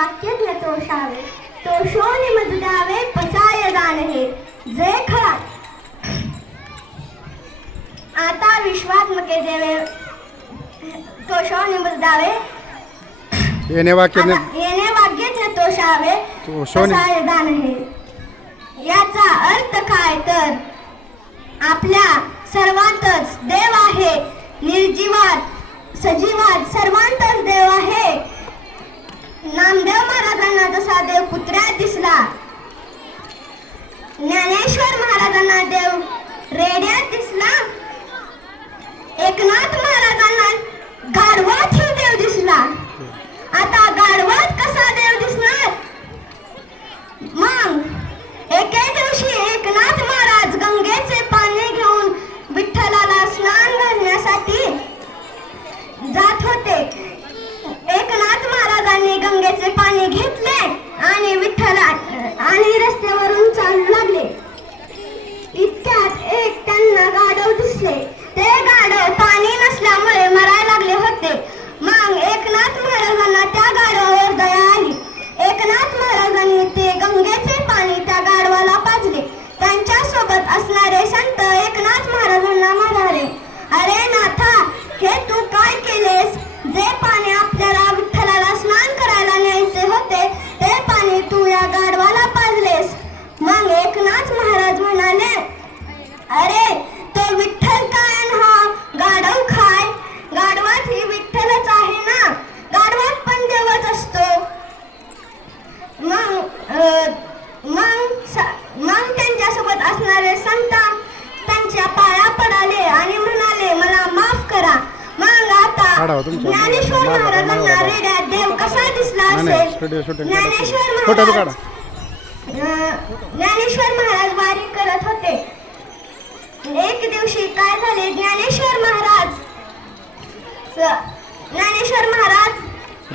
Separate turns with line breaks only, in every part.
वाक्य तोषावे तो शोने मधुदावे पसाय दान हे जे खरा. आता विश्वात्मके देवे. तो शोने मधुदावे
येणे वाक्य
येणे वाक्य तोषावे पसाय दान हे याचा अर्थ काय तर आपल्या सर्वांतच देव आहे. निर्जीवात सजीवात सर्वांतच देव आहे. नामदेव महाराजांना जसा देव पुत्रात दिसला ज्ञानेश्वर महाराजांना देव रेड्यात दिसला एकनाथ महाराजांना गाढवात ही देव दिसला. आता गाढवात कसा देव दिसणार? मग एके दिवशी
स्टुडिओ शूटिंग फोटो काढा.
ज्ञानेश्वर महाराज वारी करत होते. एक दिवशी काय झाले? ज्ञानेश्वर महाराज ज्ञानेश्वर महाराज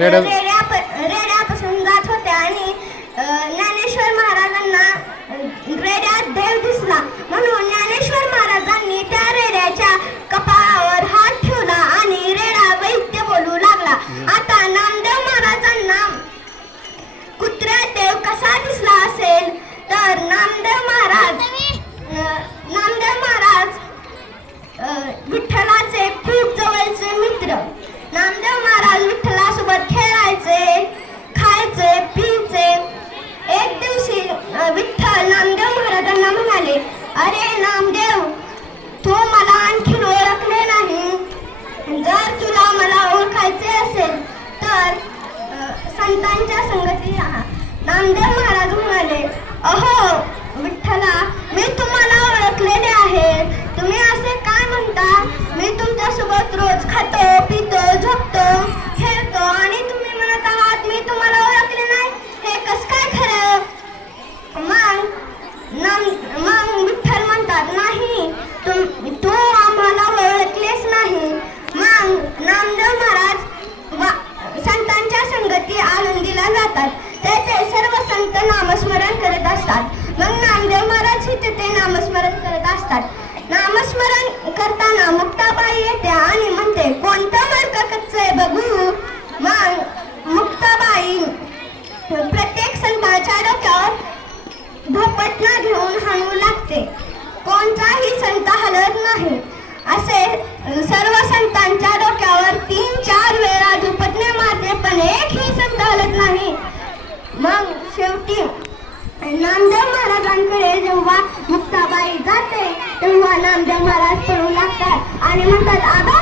रेड्यापासून जात होते आणि ज्ञानेश्वर महाराजांना रेड्यात देव दिसला. म्हणून ज्ञानेश्वर महाराजांनी त्या रेड्याच्या कपाळावर हात ठेवला आणि रेडा वैद्य बोलू लागला. आता नामदेव महाराजांना चालत नाही. मग शेवटी नामदेव महाराजांकडे जेव्हा मुक्ताबाई जाते तेव्हा नामदेव महाराज पडू लागतात आणि म्हणतात आबा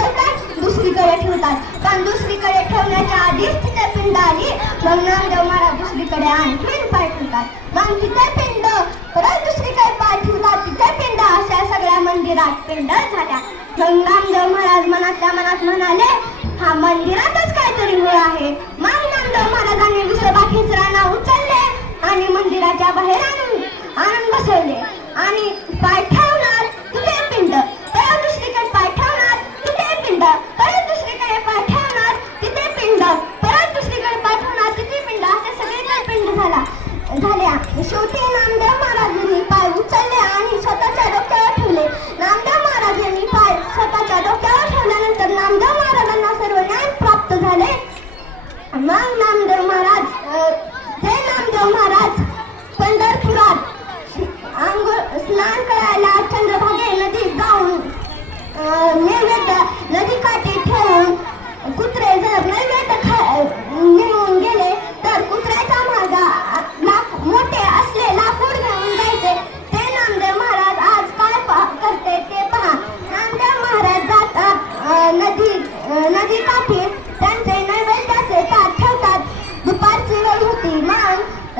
ठेवतात दुसरीकडे ठेवतात. पण दुसरीकडे ठेवण्याच्या आधीच तिथे पिंड आली मग नामदेव महाराज दुसरीकडे आणखी पाय ठेवतात. मग तिथे पिंड परत दुसरीकडे पाय ठेवतात. तिथे पिंड अशा सगळ्या मंदिरात पिंड झाल्या. मग नामदेव महाराज मनातल्या मनात म्हणाले हा मंदिरातच काहीतरी मूळ आहे. मग नामदेव महाराजांनी विसोबा खेचरांना उचलले आणि मंदिराच्या बाहेर आणून आणून बसवले आणि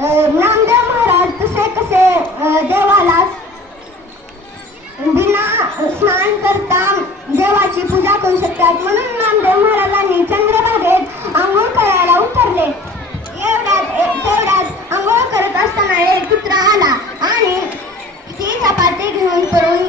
नामदेव महाराज कसे कसे देवाला बिना स्नान करता देवाची पूजा करू शकतात. म्हणून नामदेव महाराजांनी चंद्रभागेत आंघोळ करायला उतरले. एवढ्यात तेवढ्यात आंघोळ करत असताना एक कुत्रा आला आणि ती चपाती घेऊन करून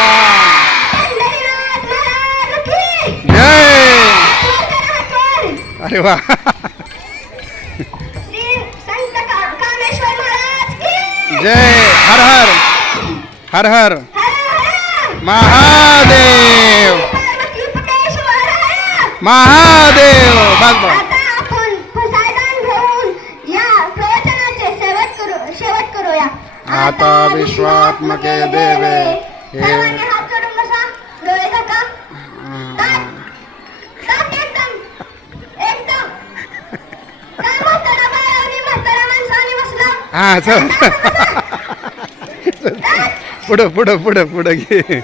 अरे
वा. जय हर हर. हर हर. महादेव. महादेव. बस बस
आता
विश्वात्मके देवे हे हा चल. पुढं पुढं पुढं पुढं घे.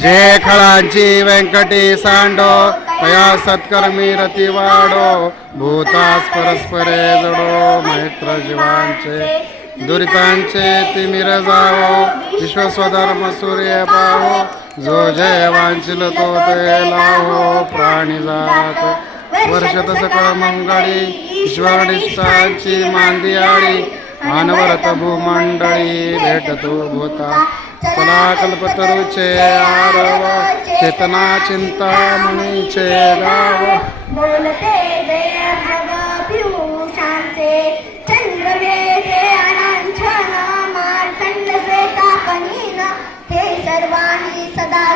जे खळांची व्यंकटी सांडो तया सत्कर्मी रती वाडो भूतास परस्परे जडो मैत्र जीवांचे। దురితాంచేతి దురితాంచేతిమిరజావో విశ్వస్వధర్మ సూర్యపావో జో జయ వాంఛిలతో తేలావో ప్రాణిజాత వర్షత సకల మంగళి
ఈశ్వరుడిష్టాచి మాందియాడి మానవరత భూమండళి వేటతో భూత కళాకల్పతరు చేరవ చేతనా చింతామణి చేరావ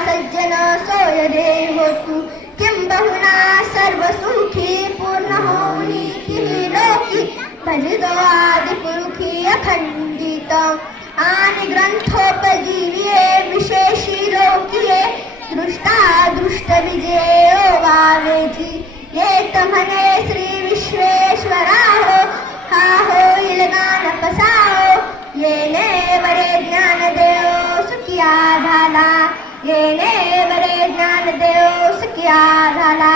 सज्जन सोय दे होतु. किंबहुना सर्व सुखी पूर्ण होनी किही लोकी भजितो आदिपुरुखी अखंडित आणि ग्रंथोपजीविये विशेषी लोकीये. दृष्टा दृष्ट विजय वावेची येत म्हणे श्री विश्वेश्वरा हो हा होईल गान पसाओ येणे वरे ज्ञान देव सुखिया झाला येणे बरे ज्ञान देव सुखिया झाला